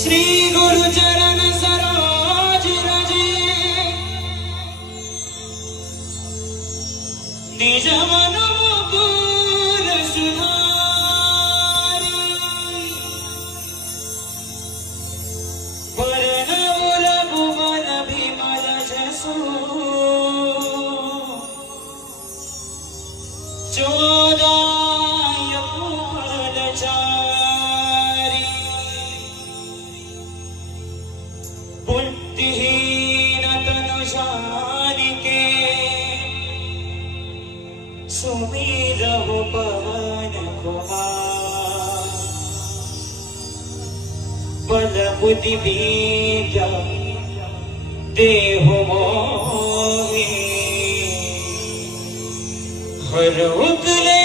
श्री गुरु चरण सरोज रजे निज मन मुकुर सुधारी वरनउ रघुवर विमल जसु चोदाय फलचारी बुद्धिहीन तनु जानिके सुमिरहु पवन कुमार बल बुद्धि विद्या देहु मोहि हर उगले